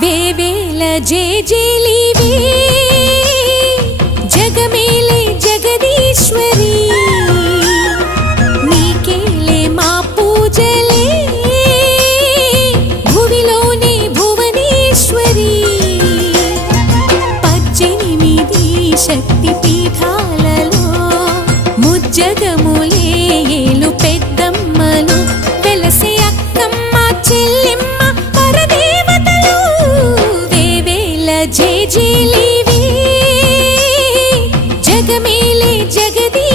వేవేల జేజేలివి జగమేలే జగదీశ్వరి. నీకేలే మా పూజలే. భువిలోనే భువనేశ్వరి. పద్దెనిమిది శక్తి పీఠాలలో ముజ్జగములే ఏలు పెద్దమ్మలు. వెలసే అక్కమ్మ చెల్లి. జే జే లేవే జగమేలే జగదీ